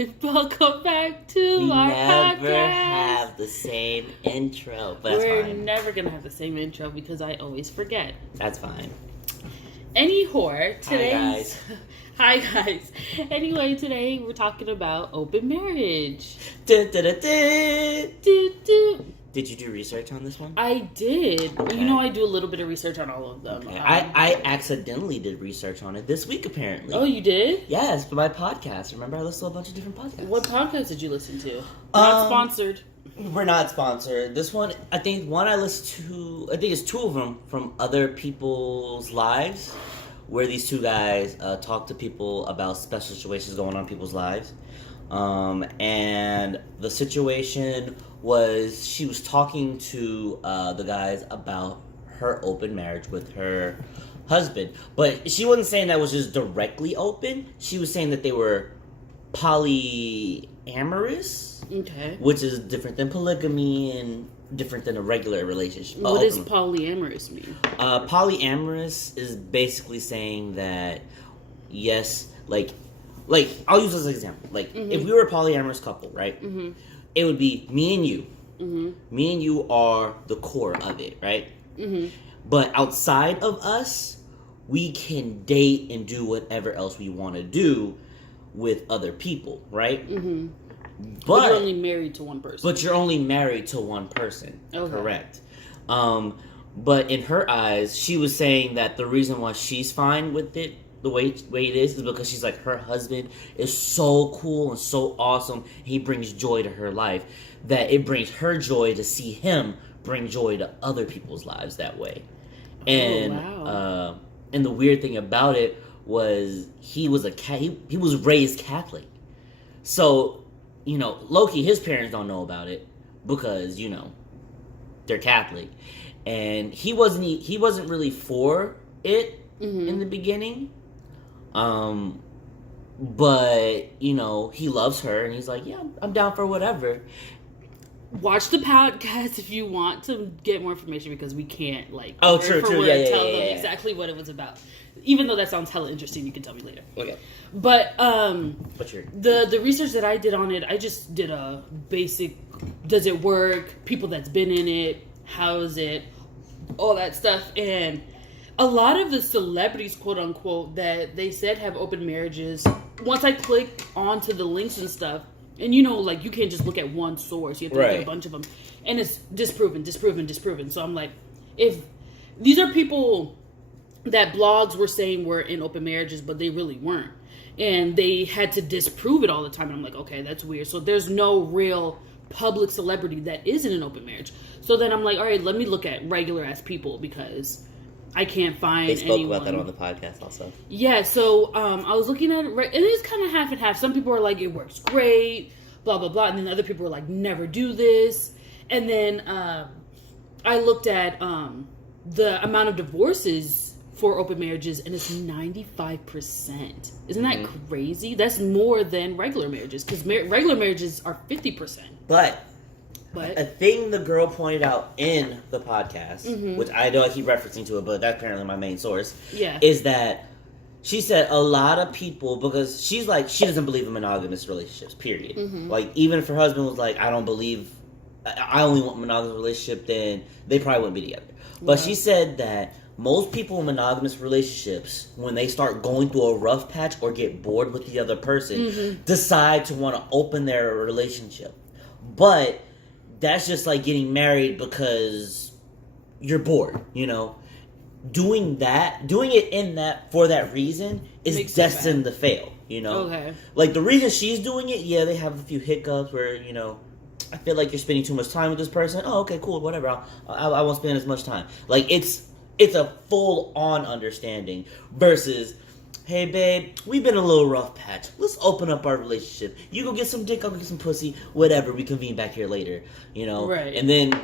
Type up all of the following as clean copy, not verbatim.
And welcome back to our podcast. We never have the same intro, but that's We're fine. never going to have the same intro because I always forget. That's fine. Anyway, today... Hi, guys. Hi, guys. Anyway, today we're talking about open marriage. Dun, dun, dun, dun. Do. Did you do research on this one? I did. Okay. You know, I do a little bit of research on all of them. Okay. I accidentally did research on it this week, apparently. Oh, you did? Yes, for my podcast. Remember, I listened to a bunch of different podcasts. What podcast did you listen to? Not sponsored. We're not sponsored. This one, I think one I listened to, I think it's two of them from other people's lives, where these two guys talk to people about special situations going on in people's lives. And the situation was she was talking to the guys about her open marriage with her husband. But she wasn't saying that was just directly open. She was saying that they were polyamorous. Okay. Which is different than polygamy and different than a regular relationship. What does polyamorous mean? Polyamorous is basically saying that, yes, like I'll use this as an example. Like, if we were a polyamorous couple, right? Mm-hmm. It would be me and you. Mm-hmm. Me and you are the core of it, right? Mm-hmm. But outside of us, we can date and do whatever else we want to do with other people, right? Mm-hmm. But you're only married to one person. But you're only married to one person. Okay. Correct. But in her eyes, she was saying that the reason why she's fine with it the way it is because she's like, her husband is so cool and so awesome. He brings joy to her life that it brings her joy to see him bring joy to other people's lives that way. And and the weird thing about it was he was he was raised Catholic. So, you know, low-key, his parents don't know about it because, you know, they're Catholic. And he wasn't really for it in the beginning. But, you know, he loves her and he's like, yeah, I'm down for whatever. Watch the podcast if you want to get more information because we can't, like, tell them exactly what it was about. Even though that sounds hella interesting, you can tell me later. Okay. But the research that I did on it, I just did a basic, does it work, people that's been in it, how is it, all that stuff. And a lot of the celebrities, quote unquote, that they said have open marriages, once I click onto the links and stuff, and you know, like, you can't just look at one source, you have to look at a bunch of them, and it's disproven. So I'm like, if these are people that blogs were saying were in open marriages, but they really weren't. And they had to disprove it all the time. And I'm like, okay, that's weird. So there's no real public celebrity that is in an open marriage. So then I'm like, all right, let me look at regular ass people because I can't find anyone. They spoke about that on the podcast also. Yeah, so I was looking at it, and it's kind of half and half. Some people are like, it works great, blah, blah, blah. And then other people are like, never do this. And then I looked at the amount of divorces for open marriages, and it's 95%. Isn't that crazy? That's more than regular marriages, because regular marriages are 50%. But a thing the girl pointed out in the podcast, which I know I keep referencing to it, but that's apparently my main source, is that she said a lot of people, because she's like, she doesn't believe in monogamous relationships, period. Like, even if her husband was like, I only want monogamous relationship, then they probably wouldn't be together. But she said that most people in monogamous relationships, when they start going through a rough patch or get bored with the other person, decide to want to open their relationship. But that's just like getting married because you're bored, you know? Doing it for that reason is destined to fail, you know? Okay. Like, the reason she's doing it, yeah, they have a few hiccups where, you know, I feel like you're spending too much time with this person. Oh, okay, cool, whatever. I won't spend as much time. Like, it's a full-on understanding versus, hey, babe, we've been in a little rough patch. Let's open up our relationship. You go get some dick, I'll get some pussy, whatever. We convene back here later, you know? Right. And then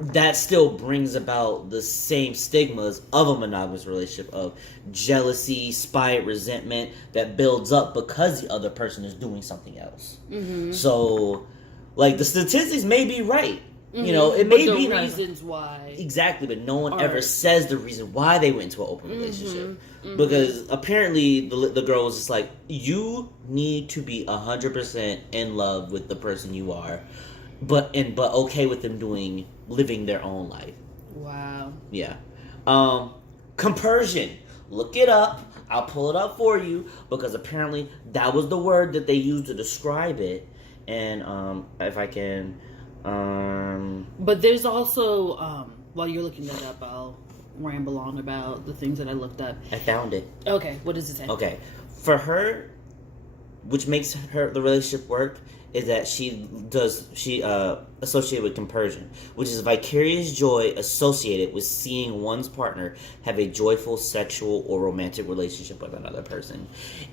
that still brings about the same stigmas of a monogamous relationship of jealousy, spite, resentment that builds up because the other person is doing something else. So, like, the statistics may be right. You know, it may be the reasons why. Exactly, but no one ever says the reason why they went into an open relationship. Because apparently the girl was just like, you need to be 100% in love with the person you are, but okay with them living their own life. Wow. Yeah. Compersion. Look it up. I'll pull it up for you because apparently that was the word that they used to describe it. And if I can. But there's also while you're looking that up, I'll ramble on about the things that I looked up. I found it. Okay, what does it say? Okay, for her, which makes the relationship work is that she associated with compersion, which is vicarious joy associated with seeing one's partner have a joyful sexual or romantic relationship with another person.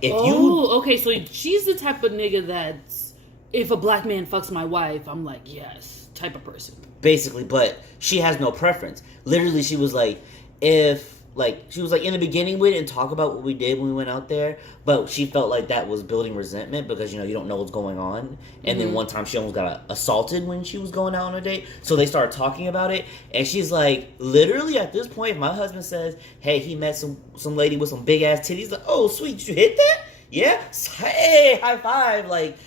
Okay, so she's the type of nigga that's, if a black man fucks my wife, I'm like, yes, type of person. Basically, but she has no preference. Literally, she was like, she was like in the beginning we didn't talk about what we did when we went out there, but she felt like that was building resentment because, you know, you don't know what's going on. And then one time she almost got assaulted when she was going out on a date. So they started talking about it. And she's like, literally at this point, if my husband says, hey, he met some lady with some big ass titties, like, oh, sweet, did you hit that? Yeah? Hey, high five. Like,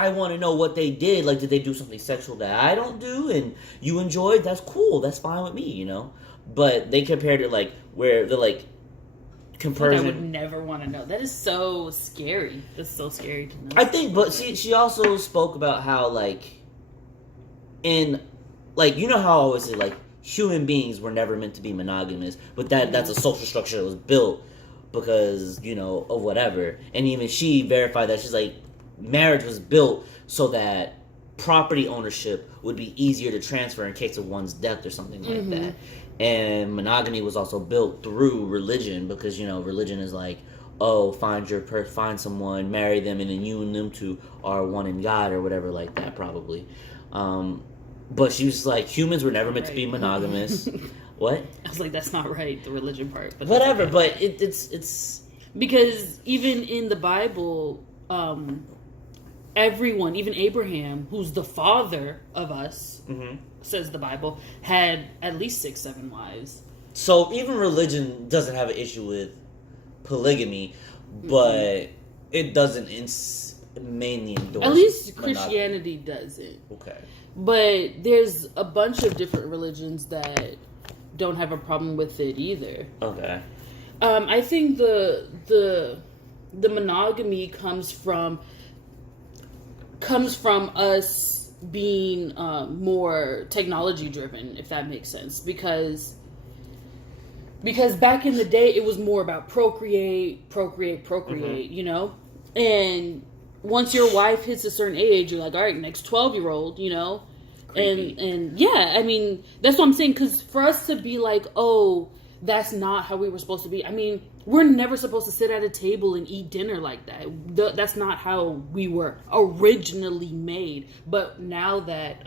I want to know what they did. Like, did they do something sexual that I don't do and you enjoyed? That's cool. That's fine with me, you know? But they compared it, like, where they're, like, compersion. I would never want to know. That is so scary. That's so scary to know. I think, but she also spoke about how, like, you know how I always say, like, human beings were never meant to be monogamous, but that's a social structure that was built because, you know, of whatever. And even she verified that. She's like, marriage was built so that property ownership would be easier to transfer in case of one's death or something like that. And monogamy was also built through religion because, you know, religion is like, oh, find someone, marry them, and then you and them two are one in God or whatever like that, probably. But she was like, humans were never meant to be monogamous. What? I was like, that's not right, the religion part. But whatever, but it's... Because even in the Bible, everyone, even Abraham, who's the father of us, says the Bible, had at least 6-7 wives. So even religion doesn't have an issue with polygamy, but it doesn't mainly endorse. At least Christianity doesn't. Okay. But there's a bunch of different religions that don't have a problem with it either. Okay. I think the monogamy comes from us being more technology driven, if that makes sense, because back in the day it was more about procreate, you know, and once your wife hits a certain age, you're like, all right, next 12-year-old, you know. Creepy. And yeah, I mean, that's what I'm saying, because for us to be like, oh, that's not how we were supposed to be. I mean, we're never supposed to sit at a table and eat dinner like that. That's not how we were originally made. But now that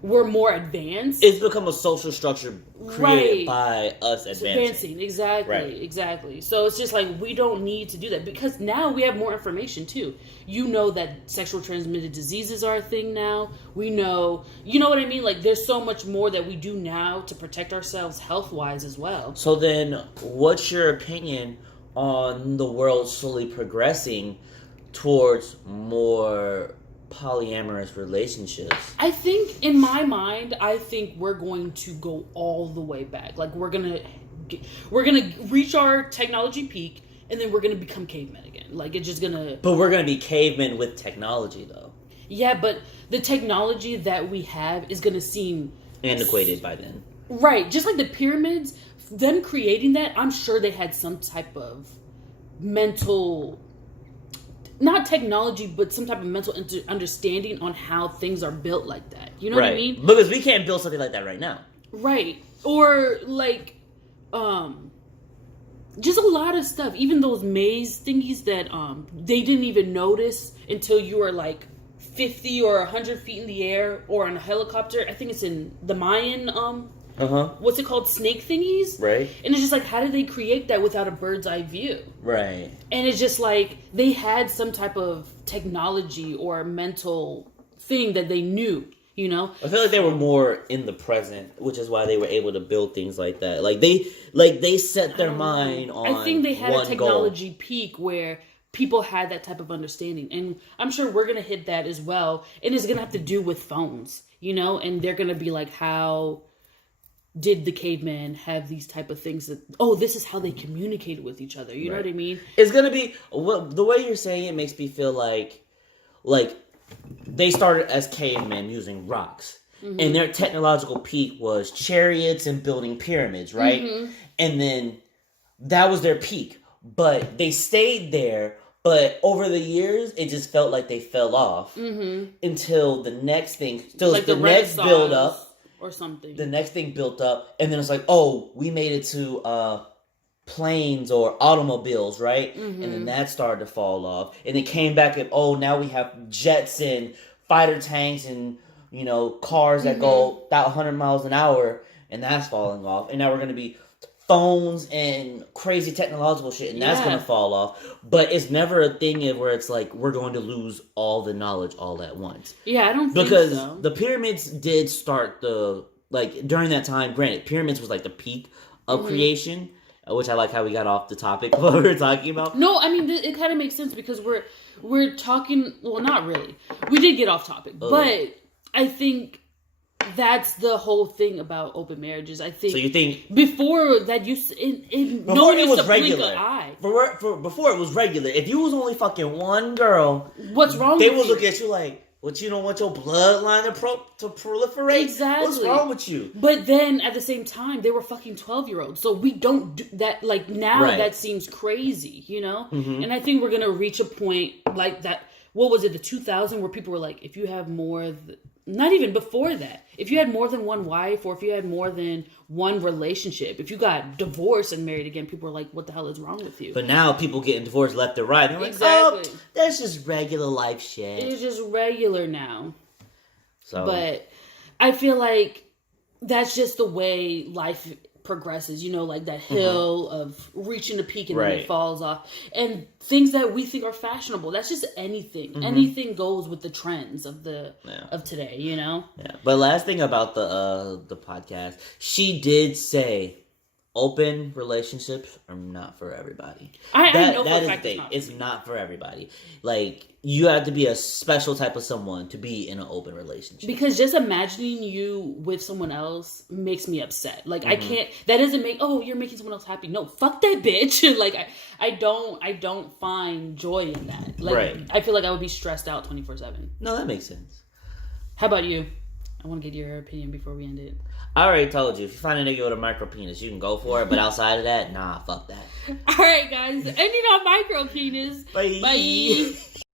we're more advanced, it's become a social structure created by us advancing. Exactly. So it's just like, we don't need to do that because now we have more information too. You know that sexual transmitted diseases are a thing now. We know, you know what I mean? Like, there's so much more that we do now to protect ourselves health-wise as well. So then, what's your opinion on the world slowly progressing towards more polyamorous relationsps? I think, in my mind, we're going to go all the way back. Like, we're gonna reach our technology peak, and then we're gonna become cavemen again. Like, it's just gonna... But we're gonna be cavemen with technology, though. Yeah, but the technology that we have is gonna seem... antiquated by then. Right. Just like the pyramids, them creating that, I'm sure they had some type of mental... not technology, but some type of mental understanding on how things are built like that. You know what I mean? Because we can't build something like that right now. Right. Or, like, just a lot of stuff. Even those maze thingies that they didn't even notice until you were, like, 50 or 100 feet in the air or on a helicopter. I think it's in the Mayan, what's it called? Snake thingies? Right. And it's just like, how did they create that without a bird's eye view? Right. And it's just like, they had some type of technology or mental thing that they knew. You know, I feel like they were more in the present, which is why they were able to build things like that. Like they set their mind on. I think they had a technology goal. peak where people had that type of understanding, and I'm sure we're gonna hit that as well. And it's gonna have to do with phones, you know, and they're gonna be like, how did the caveman have these type of things that, oh, this is how they communicated with each other, you know what I mean? It's gonna be, well, the way you're saying it makes me feel like they started as cavemen using rocks, and their technological peak was chariots and building pyramids, right? And then that was their peak, but they stayed there. But over the years, it just felt like they fell off until the next thing, like the next build up or something. The next thing built up, and then it's like, oh, we made it to planes or automobiles, right? And then that started to fall off, and it came back and, oh, now we have jets and fighter tanks and, you know, cars that go 100 miles an hour, and that's falling off. And now we're going to be phones and crazy technological shit, and that's going to fall off. But it's never a thing where it's like we're going to lose all the knowledge all at once. Yeah, I don't think because so. The pyramids did start during that time. Granted, pyramids was like the peak of creation, which I like how we got off the topic of what we were talking about. No, I mean it kind of makes sense because we're talking. Well, not really. We did get off topic, but I think that's the whole thing about open marriages. I think. So you think before that no one used to blink an eye. Before it was regular. If you was only fucking one girl, what's wrong? They with would you? look at you like, what, you don't want your bloodline to proliferate? Exactly. What's wrong with you? But then at the same time, they were fucking 12-year-olds. So we don't do that. Like now, that seems crazy, you know. And I think we're gonna reach a point like that. What was it, the 2000, where people were like, if you have more, not even before that, if you had more than one wife, or if you had more than one relationship, if you got divorced and married again, people were like, what the hell is wrong with you? But now people getting divorced left and right. They're like, oh, that's just regular life shit. It's just regular now. So, but I feel like that's just the way life progresses, you know, like that hill of reaching the peak and then it falls off. And things that we think are fashionable, that's just anything. Anything goes with the trends of of today, you know? Yeah. But last thing about the podcast, she did say open relationships are not for everybody. I know for a fact it's not for everybody. Like, you have to be a special type of someone to be in an open relationship. Because just imagining you with someone else makes me upset. Like, I can't, that doesn't make, oh, you're making someone else happy. No, fuck that bitch. Like, I don't find joy in that. Like, I feel like I would be stressed out 24/7. No, that makes sense. How about you? I want to get your opinion before we end it. I already told you, if you find a nigga with a micro penis, you can go for it. But outside of that, nah, fuck that. All right, guys. Ending on micro penis. Bye. Bye.